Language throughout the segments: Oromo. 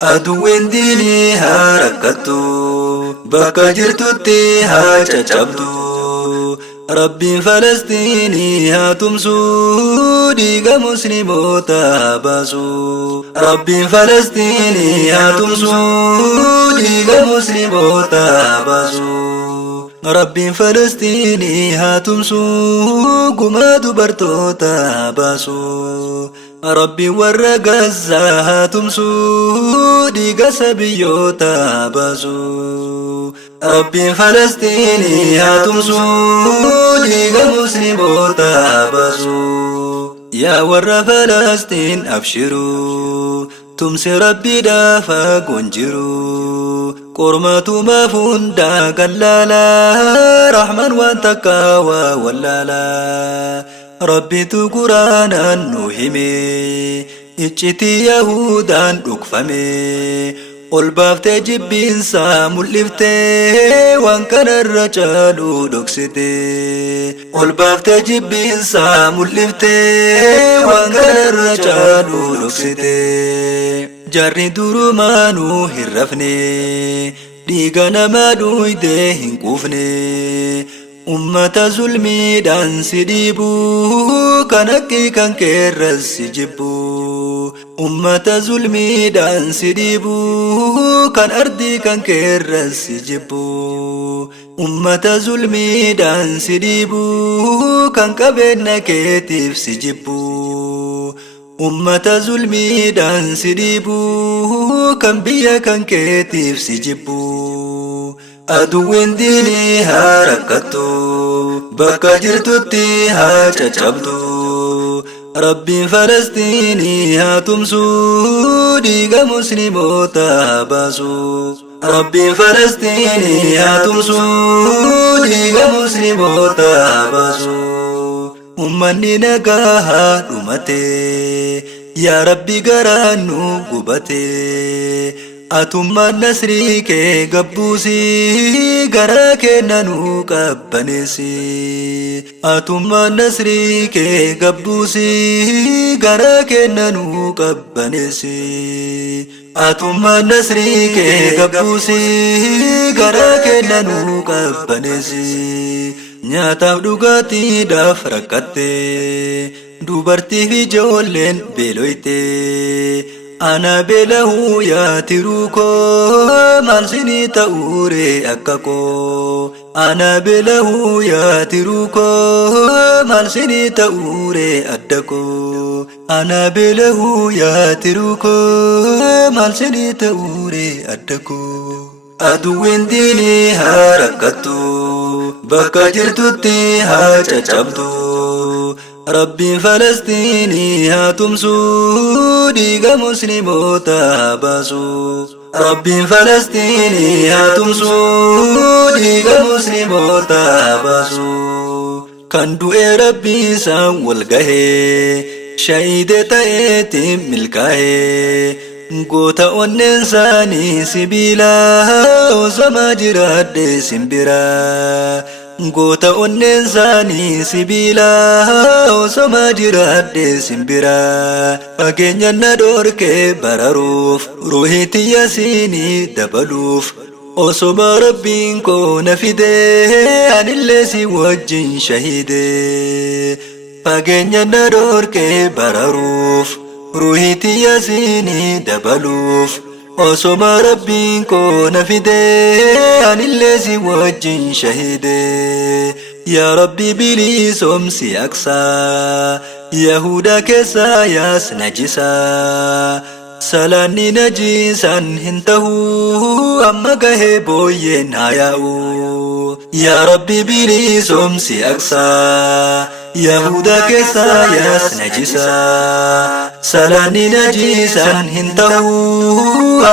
Aduwween diinii haa rakkattu, bakka jirtutti haa caccabdu. Rabbiin Falastiinii haa tumsu, dhiiga musliimoota haa baasu. Rabbiin Falastiinii haa tumsu, dhiiga musliimoota haa baasu. Rabbiin Falastiinii haa tumsu, gumaa dubartoota haa baasu. Rabbiin warra Gazzaa haa tumsu, dhiiga sabiyyoota haa baasu. Rabbiin Falastiinii haa tumsu, dhiiga musliimoota haa baasu. Yaa warra Falastiin abshiru, tumsi Rabbiidhaaf fagoon jiru. Qormatumaaf hundaa gallaalaa, Rahmaan waan takka waa wallaalaa. Rabbitu Quraanaan nu hime, iccitii Yahudaan dhugfame. Ol baaftee jibbiinsaa mul'iftee, waan kanarra caalu dhoksite. Ol baaftee jibbiinsaa mul'iftee, waan kanarra caalu dhoksite. Jarri durumaanuu hin rafne, dhiiga namaa dhuyde hin quufne. Ummata zulmiidhaan si dhiibu, kan haqqii kan keerras si jibbu. Ummata zulmiidhaan si dhiibu, kan ardii kan keerras si jibbu. Ummata zulmiidhaan si dhiibu, kan qabeenya keetiif si jibbu. Ummata zulmiidhaan si dhiibu, kan biyya kan keetiif si jibbu. Aduwween diinii haa rakkattu, bakka jirtutti haa caccabdu. Rabbiin Falastiinii haa tumsu, dhiiga musliimoota haa baasu. Rabbiin Falastiinii haa tumsu, dhiiga musliimoota haa baasu. Ummanni nagaa haa dhumate, yaa Rabbi garaan nu gubate. Atummaan nasrii kee gabbuusi, garaa keenya nu qabbaneessi. Atummaan nasrii kee gabbuusi, garaa keenya nu qabbaneessi. Atummaan nasrii kee gabbuusi, garaa keenya nu qabbaneessi. Nyaataaf dhugaatiidhaaf rakkatte, dubartii fi ijoolleen beeloyte. Ana beelahu yaa tirukoo, maal sinii ta'uure akka koo. Ana beelahu yaa tirukoo, maal sinii ta'uure adda koo. Ana beelahu yaa tirukoo, maal sinii ta'uure adda koo. Aduwween diinii haa rakkattu, bakka jirtutti haa caccabdu. Rabbiin Falastiinii haa tumsu, dhiiga musliimoota haa baasu. Rabbiin Falastiinii haa tumsu, dhiiga musliimoota haa baasu. Kan du'e Rabbii isaan wal gahee, shahiidee ta'eetiin milkaa'ee. Goota onneen isaanii sibiila, osoma jiraadhe simbira. Goota onneen isaanii sibiila, osoma jiraadhe simbira. Fageenya na dhorkee bararuuf, ruuhii tiyya siinii dabaluuf. Osoma Rabbiin koo na fidee, anillee si wajjin shahiidee. Fageenya na dhorkee bararuuf, ruuhii tiyya siinii dabaluuf. Osoma Rabbiin koo na fidee, anillee si wajjin shahiidee. Yaa Rabbi bilisoomsi Aqsaa, Yahudaa keessaa yaas najisaa. Salaanni najisan hin ta'u, amma gahee booyyeen haa yaa'u. Yaa Rabbi bilisoomsi Aqsaa, Yahudaa keessaa yaas najisaa. Salaanni najisan hin ta'u,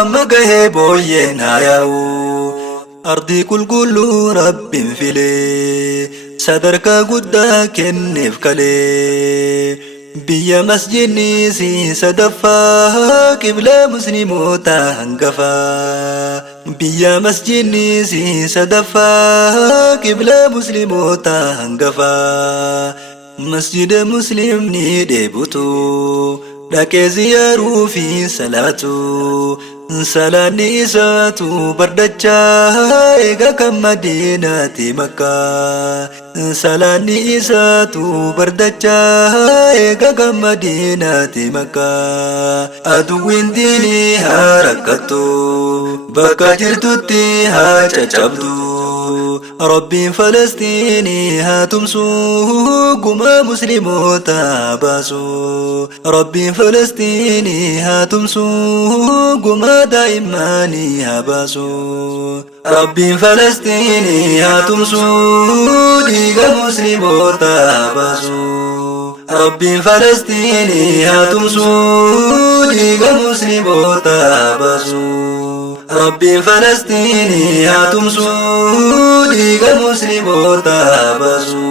amma gahee booyyeen haa yaa'u. Ardii qulqulluu Rabbiin filee, sadarkaa guddaa kenneef kalee. Biyya masjidni si sadaffaa, qibla musliimoota hangafaa. Biyya masjidni si sadaffaa, qibla musliimoota hangafaa. Masjida muslimni dheebutu, dhaqee ziyaaruu fi salaatu. salaanni isaatu bardachaa eega kan madiinaati makkaa salaanni isaatu bardachaa eega kan madiinaati makkaa aduwwiin diinii haa rakkattu bakka jirtutti haa caccabdu rabbiin Falastiinii haa tumsu guma musliimoota baasu rabbiin Falastiinii haa tumsu guma daa'immaanii haa baasu rabbiin Falastiinii haa tumsu dhiiga musliimoota haa baasu rabbiin Falastiinii haa tumsu dhiiga musliimoota haa baasu rabbiin Falastiinii haa tumsu dhiiga musliimoota haa baasu